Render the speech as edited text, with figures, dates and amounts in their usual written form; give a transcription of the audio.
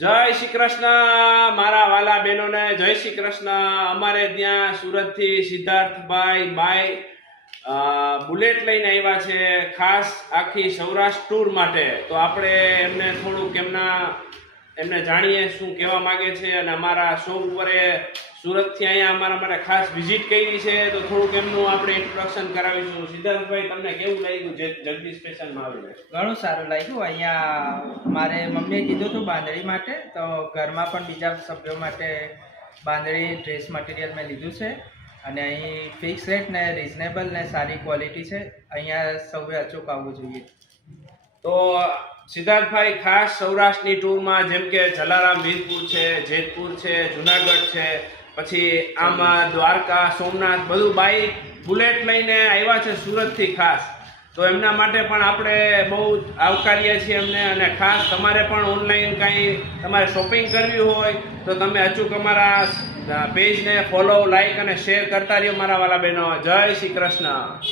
જય શ્રી કૃષ્ણ મારા વાલા બહેનોને જય શ્રી કૃષ્ણ। અમારે ત્યાં સુરતથી સિદ્ધાર્થભાઈ બાઈ બુલેટ લઈને આવ્યા છે ખાસ આખી સૌરાષ્ટ્ર ટૂર માટે। તો આપણે એમને થોડુંક એમને જાણીએ શું કહેવા માંગે છે અને અમારા શો ઉપર સુરતથી અહીંયા અમારા માટે ખાસ વિઝિટ કરી છે તો થોડુંક એમનું આપણે ઇન્ટ્રોડક્શન કરાવીશું। સિદ્ધાર્થભાઈ, તમને કેવું લાગ્યું જગદીશ સ્ટેશનમાં આવીને? ઘણું સારું લાગ્યું। અહીંયા મારે મમ્મીએ કીધું હતું બાંધણી માટે, તો ઘરમાં પણ બીજા સભ્યો માટે બાંધણી ડ્રેસ મટીરિયલ મેં લીધું છે અને અહીં ફિક્સ રેટ ને રિઝનેબલ ને સારી ક્વોલિટી છે। અહીંયા સૌએ અચૂક આવવું જોઈએ। તો સિદ્ધાર્થભાઈ ખાસ સૌરાષ્ટ્રની ટૂરમાં જેમ કે જલારામ વીરપુર છે, જેતપુર છે, જુનાગઢ છે, પછી આમાં દ્વારકા, સોમનાથ બધું બાઇક બુલેટ લઈને આવ્યા છે સુરતથી ખાસ। તો એમના માટે પણ આપણે બહુ આવકારીએ છીએ એમને। અને ખાસ તમારે પણ ઓનલાઈન કાંઈ તમારે શોપિંગ કરવી હોય તો તમે અચૂક અમારા પેજને ફોલો, લાઈક અને શેર કરતા રહ્યો મારા વાલા બહેનો। જય શ્રી કૃષ્ણ।